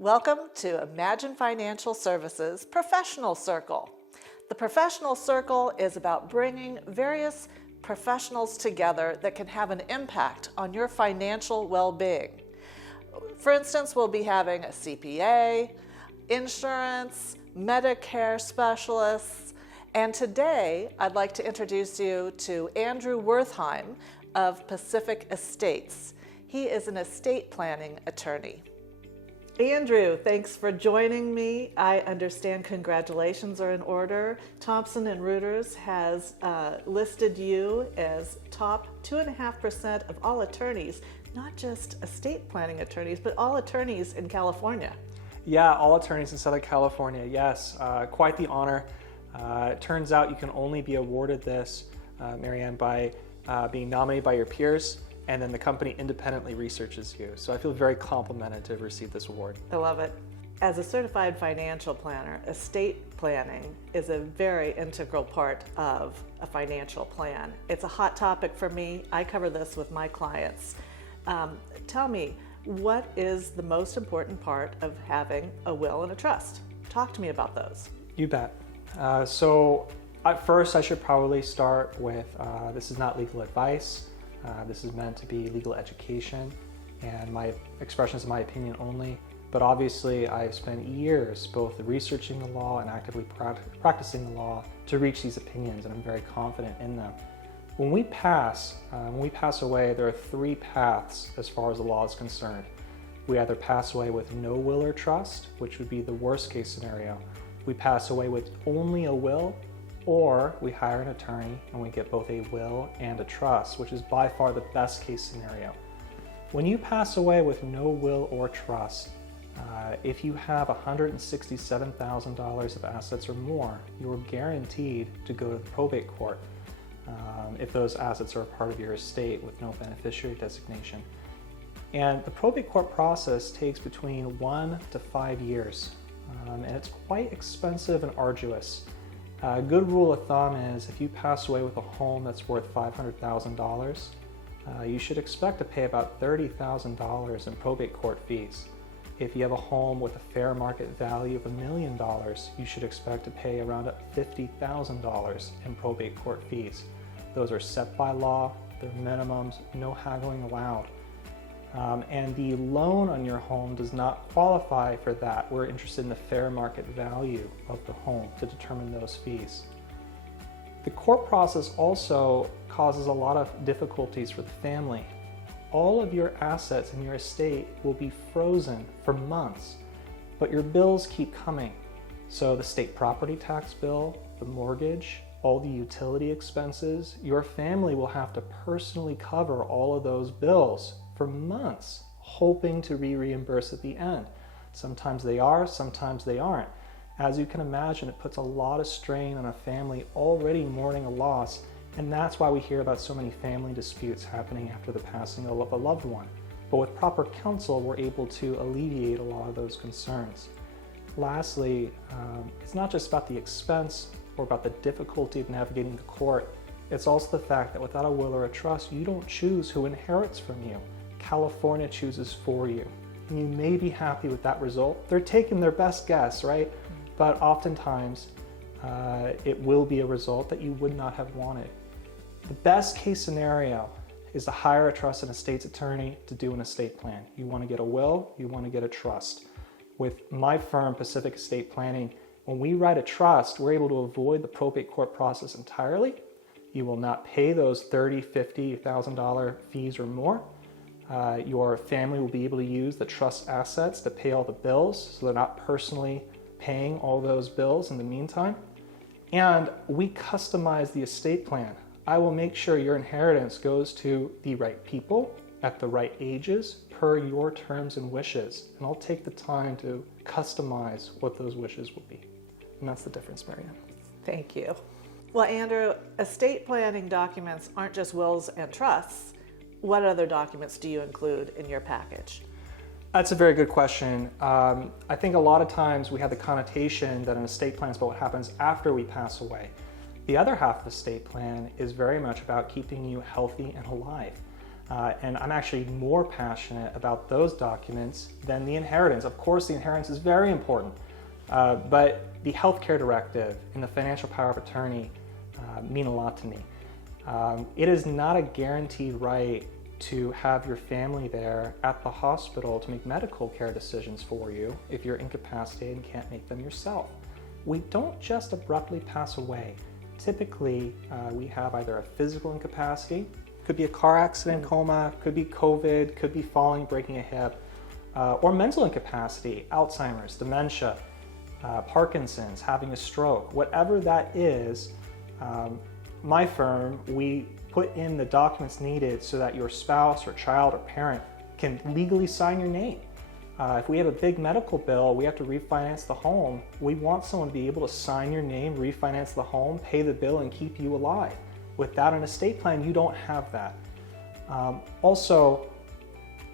Welcome to Imagine Financial Services Professional Circle. The Professional Circle is about bringing various professionals together that can have an impact on your financial well-being. For instance, we'll be having a CPA, insurance, Medicare specialists, and today I'd like to introduce you to Andrew Wertheim of Pacific Estates. He is an estate planning attorney. Andrew, thanks for joining me. I understand congratulations are in order. Thomson Reuters has listed you as top 2.5% of all attorneys, not just estate planning attorneys, but all attorneys in California. Yeah, all attorneys in Southern California, yes. Quite the honor. It turns out you can only be awarded this, Marianne, by being nominated by your peers, and then the company independently researches you. So I feel very complimented to have received this award. I love it. As a certified financial planner, estate planning is a very integral part of a financial plan. It's a hot topic for me. I cover this with my clients. Tell me, what is the most important part of having a will and a trust? Talk to me about those. You bet. So at first I should probably start with, this is not legal advice. This is meant to be legal education, and my expressions of my opinion only. But obviously I've spent years both researching the law and actively practicing the law to reach these opinions, and I'm very confident in them. When we pass away, there are three paths as far as the law is concerned. We either pass away with no will or trust, which would be the worst case scenario. We pass away with only a will, or we hire an attorney and we get both a will and a trust, which is by far the best case scenario. When you pass away with no will or trust, if you have $167,000 of assets or more, you're guaranteed to go to the probate court if those assets are a part of your estate with no beneficiary designation. And the probate court process takes between 1 to 5 years, and it's quite expensive and arduous. A good rule of thumb is if you pass away with a home that's worth $500,000, you should expect to pay about $30,000 in probate court fees. If you have a home with a fair market value of $1 million, you should expect to pay around $50,000 in probate court fees. Those are set by law, they're minimums, no haggling allowed. And the loan on your home does not qualify for that. We're interested in the fair market value of the home to determine those fees. The court process also causes a lot of difficulties for the family. All of your assets in your estate will be frozen for months, but your bills keep coming. So the state property tax bill, the mortgage, all the utility expenses, your family will have to personally cover all of those bills for months, hoping to be reimbursed at the end. Sometimes they are, sometimes they aren't. As you can imagine, it puts a lot of strain on a family already mourning a loss, and that's why we hear about so many family disputes happening after the passing of a loved one. But with proper counsel, we're able to alleviate a lot of those concerns. Lastly, it's not just about the expense or about the difficulty of navigating the court. It's also the fact that without a will or a trust, you don't choose who inherits from you. California chooses for you. And you may be happy with that result. They're taking their best guess, right? But oftentimes, it will be a result that you would not have wanted. The best case scenario is to hire a trust and estates attorney to do an estate plan. You want to get a will, you want to get a trust. With my firm, Pacific Estate Planning, when we write a trust, we're able to avoid the probate court process entirely. You will not pay those $30,000, $50,000 fees or more. Your family will be able to use the trust assets to pay all the bills, so they're not personally paying all those bills in the meantime. And we customize the estate plan. I will make sure your inheritance goes to the right people at the right ages per your terms and wishes. And I'll take the time to customize what those wishes will be. And that's the difference, Marianne. Thank you. Well, Andrew, estate planning documents aren't just wills and trusts. What other documents do you include in your package? That's a very good question. I think a lot of times we have the connotation that an estate plan is about what happens after we pass away. The other half of the estate plan is very much about keeping you healthy and alive. And I'm actually more passionate about those documents than the inheritance. Of course, the inheritance is very important, but the healthcare directive and the financial power of attorney mean a lot to me. It is not a guaranteed right to have your family there at the hospital to make medical care decisions for you if you're incapacitated and can't make them yourself. We don't just abruptly pass away. Typically, we have either a physical incapacity, could be a car accident, coma, could be COVID, could be falling, breaking a hip, or mental incapacity, Alzheimer's, dementia, Parkinson's, having a stroke, whatever that is. My firm, we put in the documents needed so that your spouse or child or parent can legally sign your name. If we have a big medical bill, we have to refinance the home. We want someone to be able to sign your name, refinance the home, pay the bill, and keep you alive. Without an estate plan, you don't have that. Also,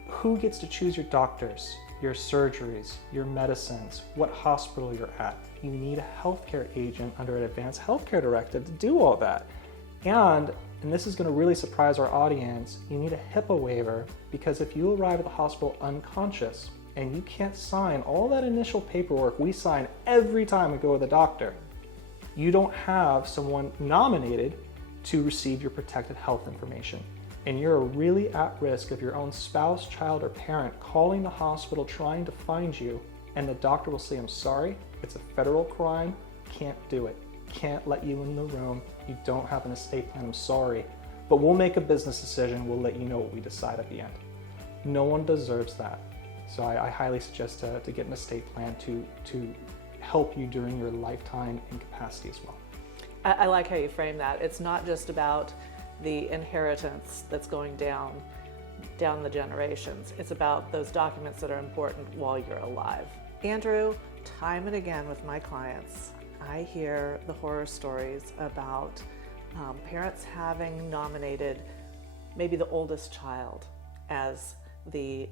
who gets to choose your doctors, your surgeries, your medicines, what hospital you're at? You need a healthcare agent under an advanced healthcare directive to do all that. And this is going to really surprise our audience, you need a HIPAA waiver, because if you arrive at the hospital unconscious and you can't sign all that initial paperwork we sign every time we go to the doctor, you don't have someone nominated to receive your protected health information. And you're really at risk of your own spouse, child, or parent calling the hospital trying to find you, and the doctor will say, I'm sorry, it's a federal crime, can't do it, can't let you in the room, you don't have an estate plan, I'm sorry. But we'll make a business decision, we'll let you know what we decide at the end. No one deserves that. So I highly suggest to get an estate plan to help you during your lifetime incapacity as well. I like how you frame that. It's not just about the inheritance that's going down the generations. It's about those documents that are important while you're alive. Andrew, time and again with my clients, I hear the horror stories about parents having nominated maybe the oldest child as the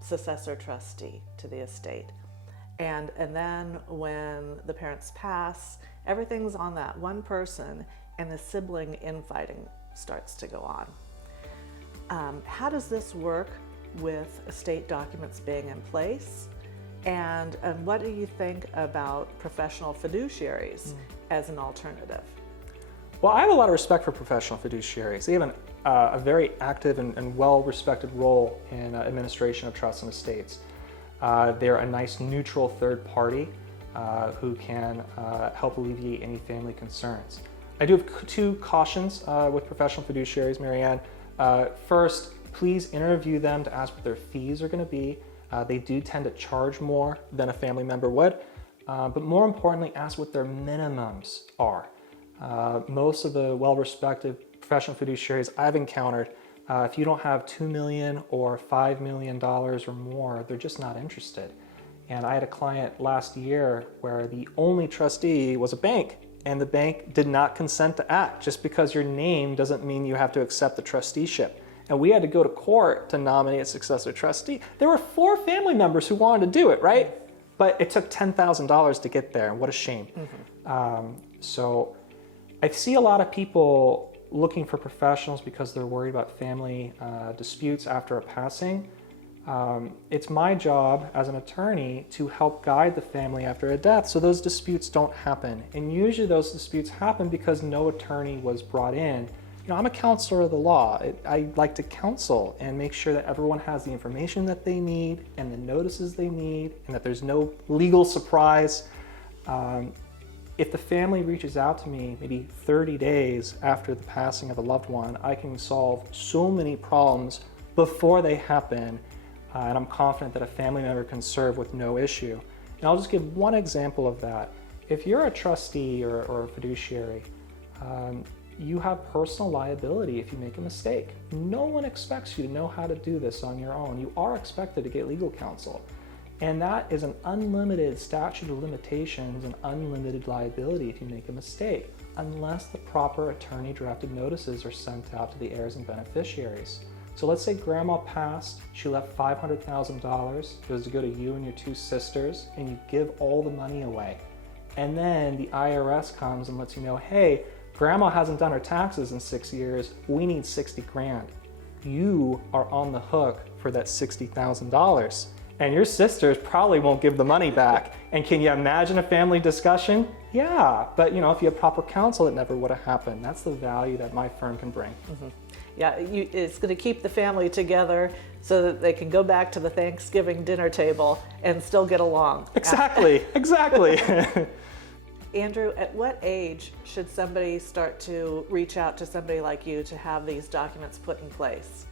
successor trustee to the estate. And then when the parents pass, everything's on that one person, and the sibling infighting starts to go on. How does this work with estate documents being in place? And what do you think about professional fiduciaries as an alternative? Well, I have a lot of respect for professional fiduciaries. They have a very active and well-respected role in administration of trusts and estates. They're a nice neutral third party who can help alleviate any family concerns. I do have two cautions with professional fiduciaries, Marianne. First, please interview them to ask what their fees are going to be. They do tend to charge more than a family member would, but more importantly, ask what their minimums are. Most of the well-respected professional fiduciaries I've encountered, if you don't have $2 million or $5 million or more, they're just not interested. And I had a client last year where the only trustee was a bank, and the bank did not consent to act. Just because your name doesn't mean you have to accept the trusteeship. And we had to go to court to nominate a successor trustee. There were 4 family members who wanted to do it, right? But it took $10,000 to get there, and what a shame. So I see a lot of people looking for professionals because they're worried about family disputes after a passing. It's my job as an attorney to help guide the family after a death so those disputes don't happen. And usually those disputes happen because no attorney was brought in. You know, I'm a counselor of the law. I like to counsel and make sure that everyone has the information that they need and the notices they need and that there's no legal surprise. If the family reaches out to me maybe 30 days after the passing of a loved one, I can solve so many problems before they happen, and I'm confident that a family member can serve with no issue. And I'll just give one example of that. If you're a trustee or a fiduciary, you have personal liability if you make a mistake. No one expects you to know how to do this on your own. You are expected to get legal counsel. And that is an unlimited statute of limitations and unlimited liability if you make a mistake, unless the proper attorney-drafted notices are sent out to the heirs and beneficiaries. So let's say grandma passed, she left $500,000, it was to go to you and your 2 sisters, and you give all the money away. And then the IRS comes and lets you know, hey, grandma hasn't done her taxes in 6 years, we need 60 grand. you are on the hook for that $60,000. And your sisters probably won't give the money back. And can you imagine a family discussion? Yeah, but if you have proper counsel, it never would have happened. That's the value that my firm can bring. Mm-hmm. Yeah, it's going to keep the family together so that they can go back to the Thanksgiving dinner table and still get along. Exactly. Andrew, at what age should somebody start to reach out to somebody like you to have these documents put in place?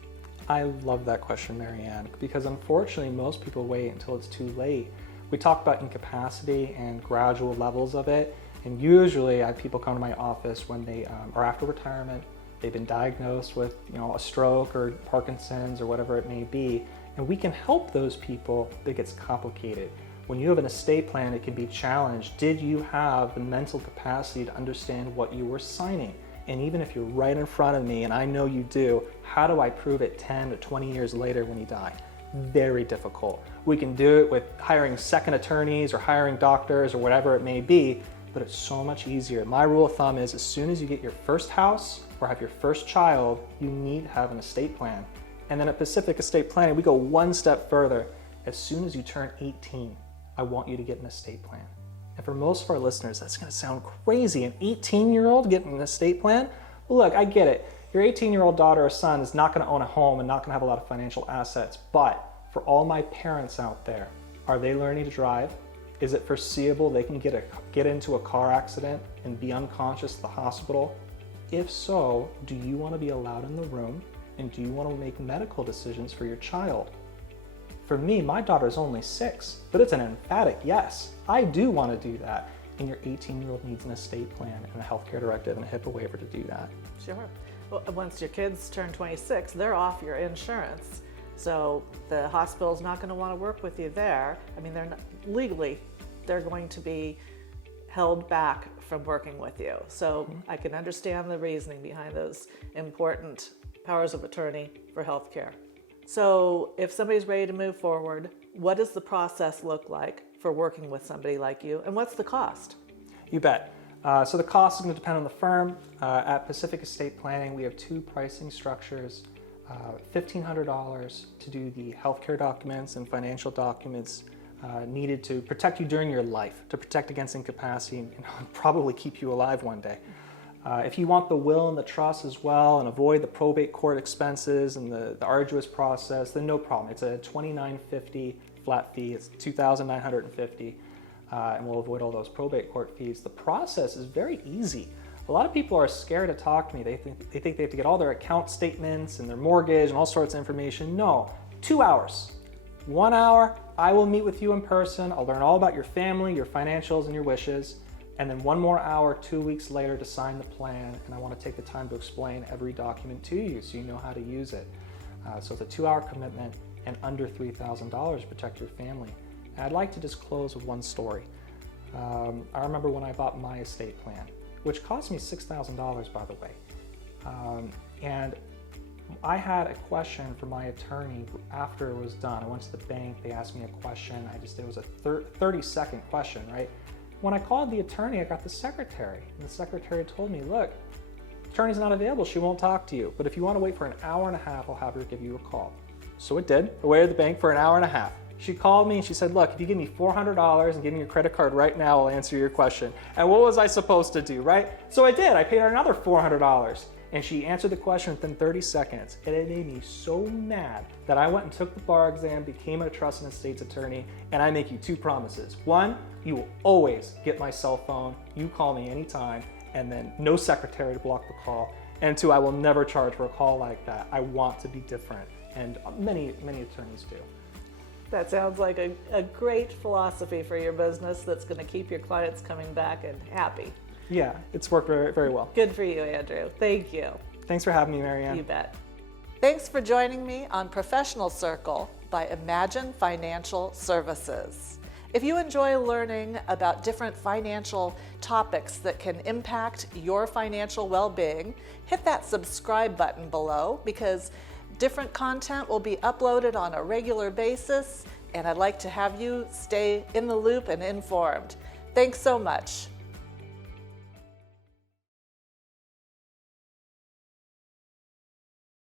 I love that question, Marianne, because unfortunately most people wait until it's too late. We talk about incapacity and gradual levels of it, and usually I have people come to my office when they are after retirement, they've been diagnosed with a stroke or Parkinson's or whatever it may be, and we can help those people, but it gets complicated. When you have an estate plan, it can be challenged. Did you have the mental capacity to understand what you were signing? And even if you're right in front of me, and I know you do, how do I prove it 10 to 20 years later when you die? Very difficult. We can do it with hiring second attorneys or hiring doctors or whatever it may be, but it's so much easier. My rule of thumb is as soon as you get your first house or have your first child, you need to have an estate plan. And then at Pacific Estate Planning, we go one step further. As soon as you turn 18, I want you to get an estate plan. And for most of our listeners, that's going to sound crazy. An 18-year-old getting an estate plan? Well, look, I get it. Your 18-year-old daughter or son is not going to own a home and not going to have a lot of financial assets. But for all my parents out there, are they learning to drive? Is it foreseeable they can get into a car accident and be unconscious at the hospital? If so, do you want to be allowed in the room? And do you want to make medical decisions for your child? For me, my daughter's only 6, but it's an emphatic yes. I do want to do that. And your 18-year-old needs an estate plan and a healthcare directive and a HIPAA waiver to do that. Sure. Well, once your kids turn 26, they're off your insurance. So the hospital's not going to want to work with you there. I mean, legally, they're going to be held back from working with you. So I can understand the reasoning behind those important powers of attorney for healthcare. So if somebody's ready to move forward, what does the process look like for working with somebody like you, and what's the cost? You bet. So the cost is going to depend on the firm. At Pacific Estate Planning, we have 2 pricing structures. $1,500 to do the healthcare documents and financial documents needed to protect you during your life, to protect against incapacity and probably keep you alive one day. If you want the will and the trust as well and avoid the probate court expenses and the arduous process, then no problem. It's a $2,950 flat fee. It's $2,950, and we'll avoid all those probate court fees. The process is very easy. A lot of people are scared to talk to me. They think they have to get all their account statements and their mortgage and all sorts of information. No, 2 hours. 1 hour, I will meet with you in person. I'll learn all about your family, your financials, and your wishes. And then 1 more hour, 2 weeks later to sign the plan. And I want to take the time to explain every document to you so you know how to use it. So it's a 2-hour commitment and under $3,000 to protect your family. And I'd like to just close with one story. I remember when I bought my estate plan, which cost me $6,000, by the way. And I had a question for my attorney after it was done. I went to the bank, they asked me a question. It was a 30-second question, right? When I called the attorney, I got the secretary. And the secretary told me, look, the attorney's not available, she won't talk to you. But if you want to wait for an hour and a half, I'll have her give you a call. So it did. I waited at the bank for an hour and a half. She called me and she said, look, if you give me $400 and give me your credit card right now, I'll answer your question. And what was I supposed to do, right? So I did. I paid her another $400. And she answered the question within 30 seconds. And it made me so mad that I went and took the bar exam, became a trust and estates attorney, and I make you 2 promises. 1, you will always get my cell phone. You call me anytime, and then no secretary to block the call. And 2, I will never charge for a call like that. I want to be different, and many attorneys do. That sounds like a great philosophy for your business that's going to keep your clients coming back and happy. Yeah, it's worked very, very well. Good for you, Andrew. Thank you. Thanks for having me, Marianne. You bet. Thanks for joining me on Professional Circle by Imagine Financial Services. If you enjoy learning about different financial topics that can impact your financial well-being, hit that subscribe button below because different content will be uploaded on a regular basis, and I'd like to have you stay in the loop and informed. Thanks so much.